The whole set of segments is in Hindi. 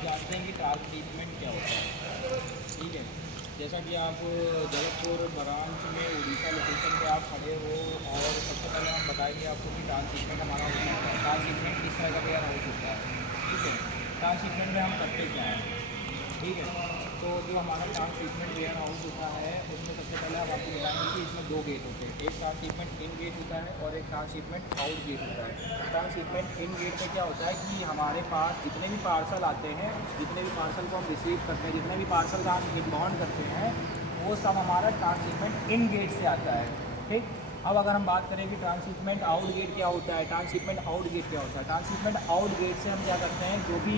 आप जानते हैं कि ट्रांसशिपमेंट क्या होता है, ठीक है। जैसा कि आप जबलपुर ब्रांच में उड़ीसा लोकेशन पे आप खड़े हो, और सबसे पहले हम बताएंगे आपको कि ट्रांसशिपमेंट हमारा होता है, ट्रांसशिपमेंट किस तरह का वेयर हाउस होता है, ठीक है। ट्रांसशिपमेंट में हम करते क्या हैं, ठीक है। तो जो हमारा ट्रांसशिपमेंट वेयर हाउस होता है उसमें सबसे पहले हम आपको बताएंगे कि इसमें दो गेट होते हैं, एक ट्रांसशिपमेंट इन गेट होता है और एक ट्रांसशिपमेंट आउट गेट होता है। ट्रांसशिपमेंट इन गेट में क्या होता है कि हमारे पास जितने भी पार्सल आते हैं, जितने भी पार्सल को हम रिसीव करते हैं, जितने भी पार्सल का हम इनबाउंड करते हैं, वो सब हमारा ट्रांसशिपमेंट इन गेट से आता है, ठीक। अब अगर हम बात करें कि ट्रांसशिपमेंट आउट गेट क्या होता है, ट्रांसशिपमेंट आउट गेट क्या होता है, ट्रांसशिपमेंट आउट गेट से हम क्या करते हैं, जो भी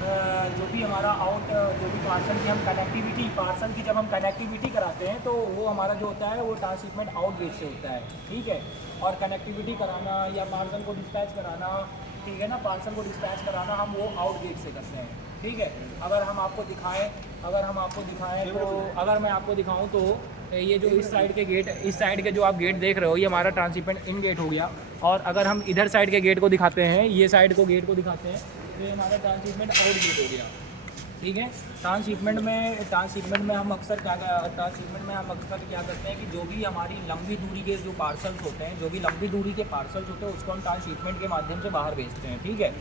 जो भी हमारा जो भी पार्सल की हम कनेक्टिविटी, पार्सल की जब हम कनेक्टिविटी कराते हैं तो वो हमारा जो होता है वो ट्रांसशिपमेंट आउट गेट से होता है, ठीक है। और कनेक्टिविटी कराना या पार्सल को डिस्पैच कराना, ठीक है ना, पार्सल को डिस्पैच कराना हम वो आउट गेट से करते हैं, ठीक है। अगर हम आपको दिखाएं तो अगर मैं आपको दिखाऊं तो ये जो इस साइड के गेट, इस साइड के जो आप गेट देख रहे हो, ये हमारा ट्रांसशिपमेंट इन गेट हो गया। और अगर हम इधर साइड के गेट को दिखाते हैं, ये साइड को गेट को दिखाते हैं, तो ये हमारा ट्रांसशिपमेंट आउट गेट हो गया, ठीक है। ट्रांसशिपमेंट में हम अक्सर क्या करते हैं कि जो भी हमारी लंबी दूरी के जो पार्सल्स होते हैं, जो भी लंबी दूरी के पार्सल्स होते हैं उसको हम ट्रांसशिपमेंट के माध्यम से बाहर भेजते हैं, ठीक है।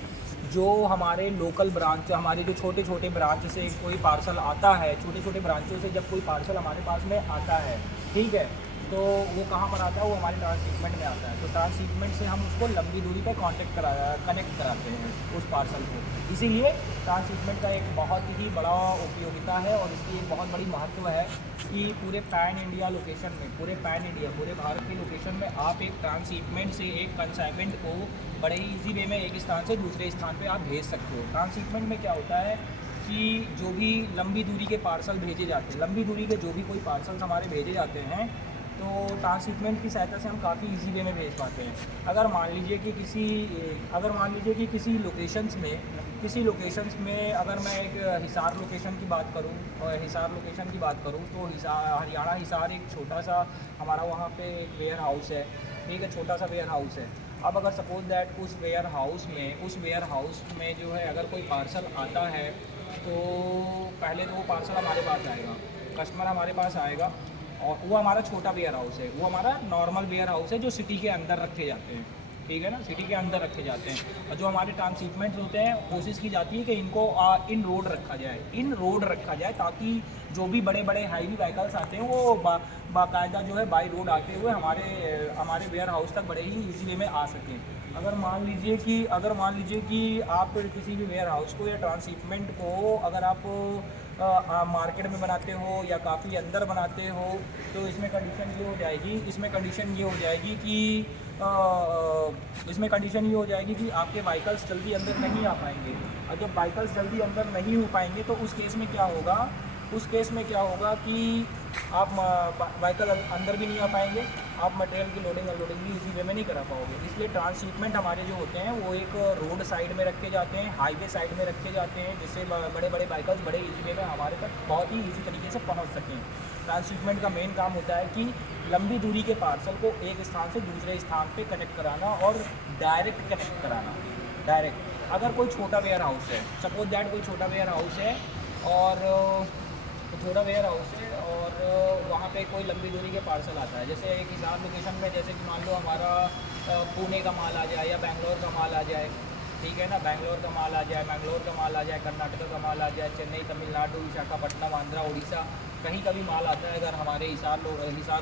जो हमारे लोकल ब्रांच, हमारे जो छोटे छोटे ब्रांच से कोई पार्सल आता है, छोटे छोटे ब्रांचों से जब कोई पार्सल हमारे पास में आता है, ठीक है, तो वो कहाँ पर आता है, वो हमारे ट्रांसशिपमेंट में आता है। तो ट्रांसशिपमेंट से हम उसको लंबी दूरी पर कनेक्ट कराते हैं उस पार्सल को। इसीलिए ट्रांसशिपमेंट का एक बहुत ही बड़ा उपयोगिता है और इसकी एक बहुत बड़ी महत्व है कि पूरे पैन इंडिया लोकेशन में, पूरे भारत की लोकेशन में आप एक ट्रांसशिपमेंट से एक कंसाइनमेंट को बड़े ही ईजी वे में एक स्थान से दूसरे स्थान पे आप भेज सकते हो। ट्रांसशिपमेंट में क्या होता है कि जो भी लंबी दूरी के पार्सल भेजे जाते हैं, लंबी दूरी के जो भी कोई पार्सल्स हमारे भेजे जाते हैं, तो ट्रांसशिपमेंट की सहायता से हम काफ़ी इजी वे में भेज पाते हैं। अगर मान लीजिए कि किसी लोकेशंस में अगर मैं एक हिसार लोकेशन की बात करूं, तो हरियाणा हिसार एक छोटा सा हमारा वहाँ पे एक वेयर हाउस है, ठीक है, छोटा सा वेयर हाउस है। अब अगर सपोज दैट उस वेयर हाउस में जो है अगर कोई पार्सल आता है, तो पहले तो वो पार्सल हमारे पास आएगा, कस्टमर हमारे पास आएगा, और वो हमारा छोटा वेयर हाउस है, वो हमारा नॉर्मल वेयर हाउस है जो सिटी के अंदर रखे जाते हैं, ठीक है ना, सिटी के अंदर रखे जाते हैं। और जो हमारे ट्रांसशिपमेंट होते हैं कोशिश की जाती है कि इनको इन रोड रखा जाए ताकि जो भी बड़े बड़े हाईवी व्हीकल्स आते हैं वो बाकायदा जो है बाई रोड आते हुए हमारे वेयर हाउस तक बड़े ही ईजी वे में आ सकें। अगर मान लीजिए कि आप किसी भी वेयर हाउस को या ट्रांसशिपमेंट को अगर आप मार्केट में बनाते हो या काफ़ी अंदर बनाते हो, तो इसमें कंडीशन ये हो जाएगी कि आपके व्हीकल्स जल्दी अंदर नहीं आ पाएंगे। और जब व्हीकल्स जल्दी अंदर नहीं हो पाएंगे तो उस केस में क्या होगा कि आप व्हीकल अंदर भी नहीं आ पाएंगे, आप मटेरियल की लोडिंग अनलोडिंग भी इसी वे में नहीं करा पाओगे। इसलिए ट्रांसशिपमेंट हमारे जो होते हैं वो एक रोड साइड में रखे जाते हैं, हाईवे साइड में रखे जाते हैं, जिससे बड़े बड़े व्हीकल्स बड़े इजी वे में हमारे तक बहुत ही ईजी तरीके से पहुंच सकें। ट्रांसशिपमेंट का मेन काम होता है कि लंबी दूरी के पार्सल को एक स्थान से दूसरे स्थान पे कनेक्ट कराना और डायरेक्ट कनेक्ट कराना। डायरेक्ट अगर कोई छोटा वेयर हाउस है, सपोज दैट कोई छोटा वेयर हाउस है और वहाँ पे कोई लंबी दूरी के पार्सल आता है, जैसे एक हिसार लोकेशन में, जैसे कि मान लो हमारा पुणे का माल आ जाए या बैंगलोर का माल आ जाए, ठीक है ना, बैंगलोर का माल आ जाए, कर्नाटक का माल आ जाए, चेन्नई, तमिलनाडु, विशाखापट्टनम, आंध्रा, उड़ीसा, कहीं का भी माल आता है अगर हमारे हिसार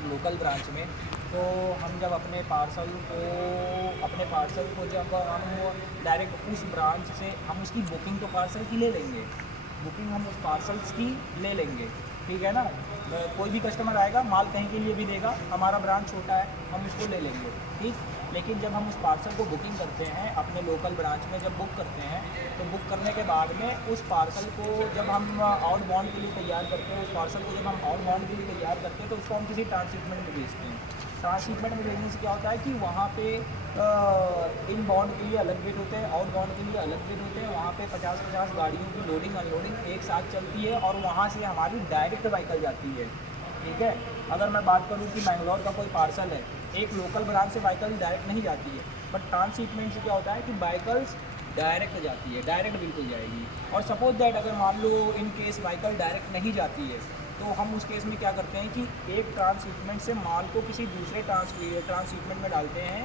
लोकल ब्रांच में, तो हम जब अपने पार्सल को जब हम डायरेक्ट उस ब्रांच से हम उसकी बुकिंग तो पार्सल की ले लेंगे, हम उस पार्सल्स की ले लेंगे, ठीक है ना। कोई भी कस्टमर आएगा, माल कहीं के लिए भी देगा, हमारा ब्रांच छोटा है, हम उसको ले लेंगे, ठीक। लेकिन जब हम उस पार्सल को बुकिंग करते हैं अपने लोकल ब्रांच में, जब बुक करते हैं, तो बुक करने के बाद में उस पार्सल को जब हम आउटबाउंड के लिए तैयार करते हैं, तो उसको हम किसी ट्रांसशिपमेंट में भेजते हैं। ट्रांसशिपमेंट में भेजने से क्या होता है कि वहाँ पे इनबाउंड के लिए अलग गेट होते हैं, आउटबाउंड के लिए अलग गेट होते हैं, वहाँ पे 50-50 गाड़ियों की लोडिंग अनलोडिंग एक साथ चलती है और वहाँ से हमारी डायरेक्ट व्हीकल जाती है, ठीक है। अगर मैं बात करूँ कि बैंगलोर का कोई पार्सल है, एक लोकल ब्रांच से व्हीकल डायरेक्ट नहीं जाती है, बट ट्रांसशिपमेंट से क्या होता है कि व्हीकल्स डायरेक्ट जाती है, डायरेक्ट बिल्कुल जाएगी। और सपोज दैट अगर मान लो इन केस व्हीकल डायरेक्ट नहीं जाती है, तो हम उस केस में क्या करते हैं कि एक ट्रांसशिपमेंट से माल को किसी दूसरे ट्रांसशिपमेंट में डालते हैं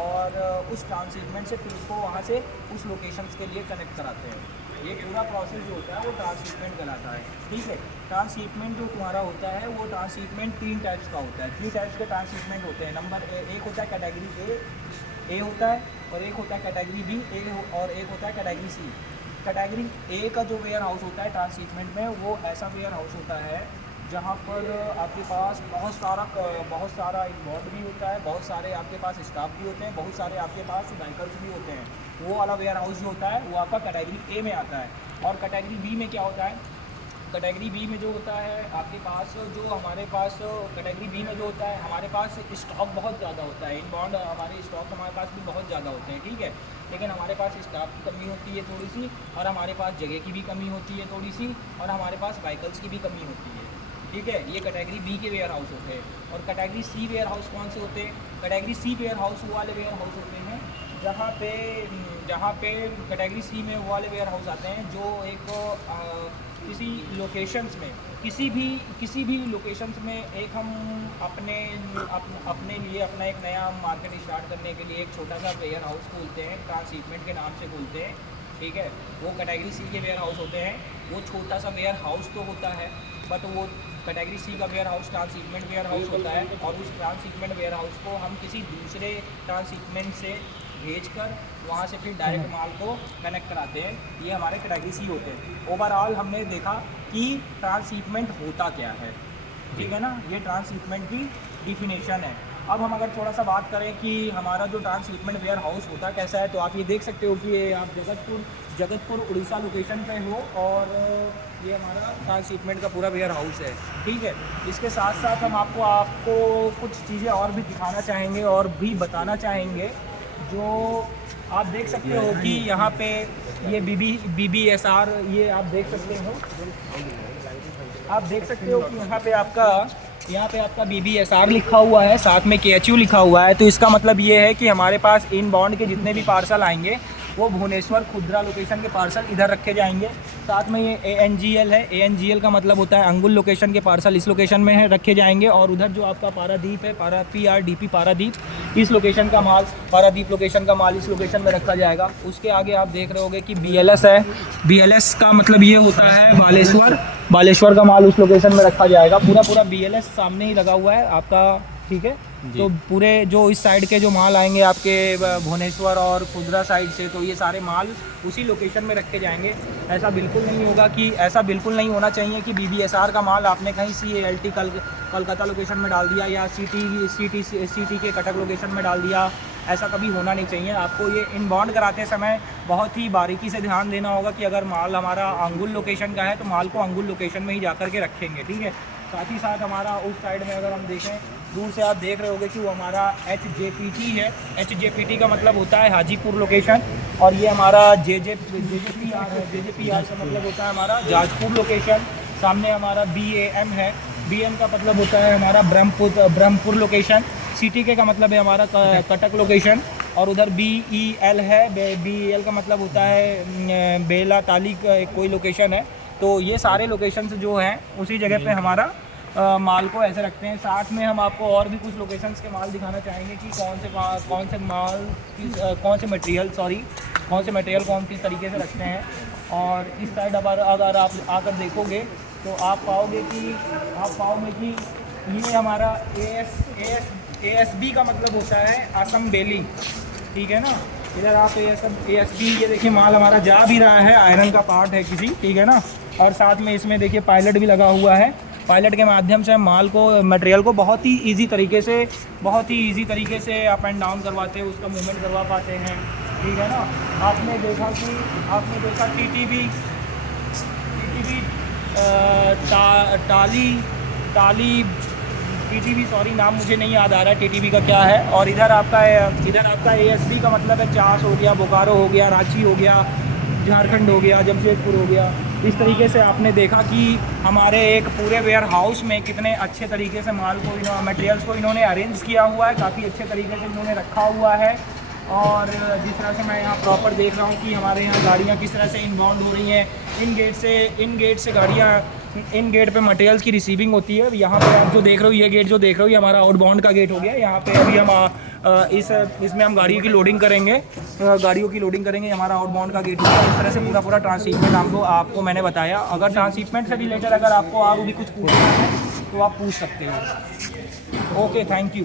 और उस ट्रांसशिपमेंट से फिर उसको वहाँ से उस लोकेशंस के लिए कनेक्ट कराते हैं। ये पूरा प्रोसेस जो होता है वो ट्रांसशिपमेंट कहलाता है, ठीक है। ट्रांसशिपमेंट जो तुम्हारा होता है वो ट्रांसशिपमेंट 3 टाइप्स का होता है, 3 टाइप्स के ट्रांसशिपमेंट होते हैं। नंबर एक होता है कैटेगरी ए होता है, और एक होता है कैटेगरी बी और एक होता है कैटेगरी सी। कैटेगरी ए का जो वेयर हाउस होता है ट्रांसशिपमेंट में, वो ऐसा वेयर हाउस होता है जहाँ पर आपके पास बहुत सारा इन्वॉल्व भी होता है, बहुत सारे आपके पास स्टाफ भी होते हैं, बहुत सारे आपके पास व्हीकल्स भी होते हैं। वो वाला वेयर हाउस जो होता है वो आपका कैटेगरी ए में आता है। और कैटेगरी बी में क्या होता है, कैटेगरी बी में जो होता है आपके पास, जो हमारे पास कैटेगरी बी में जो होता है हमारे पास स्टॉक बहुत ज़्यादा होता है, इनबाउंड हमारे स्टॉक हमारे पास भी बहुत ज़्यादा होते हैं, ठीक है। लेकिन हमारे पास स्टाफ की कमी होती है थोड़ी सी, और हमारे पास जगह की भी कमी होती है थोड़ी सी, और हमारे पास व्हीकल्स की भी कमी होती है, ठीक है। ये कैटेगरी बी के वेयर हाउस होते हैं। और कैटेगरी सी वेयर हाउस कौन से होते हैं, कैटेगरी सी वेयर हाउस वो वाले वेयर हाउस होते हैं जहाँ पे कैटेगरी सी में वो वाले वेयर हाउस आते हैं जो एक किसी लोकेशंस में किसी भी लोकेशंस में एक हम अपने लिए अपना एक नया मार्केट स्टार्ट करने के लिए एक छोटा सा वेयर हाउस खोलते हैं, ट्रांसशिपमेंट के नाम से खोलते हैं, ठीक है। वो कैटेगरी सी के वेयर हाउस होते हैं। वो छोटा सा वेयर हाउस तो होता है, बट वो कैटेगरी सी का warehouse transshipment warehouse होता है, और उस ट्रांसशिपमेंट वेयर हाउस को हम किसी दूसरे ट्रांसशिपमेंट से भेजकर वहाँ से फिर डायरेक्ट माल को कनेक्ट कराते हैं। ये हमारे कैटेगरी सी होते हैं। ओवरऑल हमने देखा कि ट्रांसशिपमेंट होता क्या है, ठीक है ना। ये ट्रांसशिपमेंट की डिफिनेशन है। अब हम अगर थोड़ा सा बात करें कि हमारा जो ट्रांसशिपमेंट वेयर हाउस होता कैसा है, तो आप ये देख सकते हो कि ये आप जगतपुर उड़ीसा लोकेशन पे हो, और ये हमारा ट्रांसशिपमेंट का पूरा वेयर हाउस है, ठीक है। इसके साथ साथ हम आपको कुछ चीज़ें और भी दिखाना चाहेंगे और भी बताना चाहेंगे। जो आप देख सकते हो कि यहाँ पे ये BBSR, ये आप देख सकते हो कि यहाँ पे आपका BBSR लिखा हुआ है, साथ में KHU लिखा हुआ है। तो इसका मतलब ये है कि हमारे पास इनबाउंड के जितने भी पार्सल आएंगे वो भुवनेश्वर खुदरा लोकेशन के पार्सल इधर रखे जाएंगे। साथ में ये ANGL है, ANGL का मतलब होता है अंगुल लोकेशन के पार्सल इस लोकेशन में है रखे जाएंगे। और उधर जो आपका पारादीप है, PRDP पारादीप, इस लोकेशन का माल, पारादीप लोकेशन का माल इस लोकेशन में रखा जाएगा। उसके आगे आप देख रहे होगे कि BLS है, BLS का मतलब ये होता है बालेश्वर का माल उस लोकेशन में रखा जाएगा। पूरा BLS सामने ही लगा हुआ है आपका, ठीक है। तो पूरे जो इस साइड के जो माल आएंगे आपके भुवनेश्वर और खुदरा साइड से, तो ये सारे माल उसी लोकेशन में रखे जाएंगे। ऐसा बिल्कुल नहीं होना चाहिए कि BBSR का माल आपने कहीं CALT कलकत्ता लोकेशन में डाल दिया या CT के कटक लोकेशन में डाल दिया। ऐसा कभी होना नहीं चाहिए। आपको ये इनबाउंड कराते समय बहुत ही बारीकी से ध्यान देना होगा कि अगर माल हमारा अंगुल लोकेशन का है तो माल को अंगुल लोकेशन में ही जा कर के रखेंगे, ठीक है। साथ ही साथ हमारा उस साइड में अगर हम देखें, दूर से आप देख रहे होंगे कि वो हमारा HJPT है। HJPT का मतलब होता है हाजीपुर लोकेशन, और ये हमारा JJPR है। JJPR का मतलब होता है हमारा जाजपुर लोकेशन। सामने हमारा BAM है, BM का मतलब होता है हमारा ब्रह्मपुर लोकेशन। CTK का मतलब है हमारा कटक लोकेशन, और उधर BEL है, BEL का मतलब होता है बेला ताली कोई लोकेशन है। तो ये सारे लोकेशंस जो हैं उसी जगह पे हमारा माल को ऐसे रखते हैं। साथ में हम आपको और भी कुछ लोकेशंस के माल दिखाना चाहेंगे कि कौन से मटेरियल को हम किस तरीके से रखते हैं। और इस साइड अगर आप आकर देखोगे तो आप पाओगे कि ये हमारा ASB का मतलब होता है असम बेली, ठीक है ना। इधर आप ASB, ये देखिए माल हमारा जा भी रहा है, आयरन का पार्ट है किसी, ठीक है ना। और साथ में इसमें देखिए पायलट भी लगा हुआ है। पायलट के माध्यम से हम माल को, मटेरियल को बहुत ही ईजी तरीके से अप एंड डाउन करवाते हैं, उसका मूवमेंट करवा पाते हैं, ठीक है ना। आपने देखा TTB टाली TTB, सॉरी नाम मुझे नहीं याद आ रहा है TTB का क्या है। और इधर आपका ASB का मतलब है चास हो गया, बोकारो हो गया, रांची हो गया, झारखंड हो गया, जमशेदपुर हो गया। इस तरीके से आपने देखा कि हमारे एक पूरे वेयर हाउस में कितने अच्छे तरीके से माल को, मटेरियल्स को इन्होंने अरेंज किया हुआ है, काफ़ी अच्छे तरीके से इन्होंने रखा हुआ है। और जिस तरह से मैं यहाँ प्रॉपर देख रहा हूँ कि हमारे यहाँ गाड़ियाँ किस तरह से इनबाउंड हो रही हैं, इन गेट से गाड़ियाँ, इन गेट पे मटेरियल्स की रिसीविंग होती है। यहाँ पे आप जो देख रहे हो, ये गेट जो देख रहे हो, ये हमारा आउटबाउंड का गेट हो गया। यहाँ पे अभी हम इसमें हम गाड़ियों की लोडिंग करेंगे, हमारा आउटबाउंड का गेट होगा। इस तरह से पूरा ट्रांसशिपमेंट आपको मैंने बताया। अगर ट्रांसशिपमेंट से रिलेटेड अगर आपको और भी कुछ पूछना है तो आप पूछ सकते हो। Okay, thank you.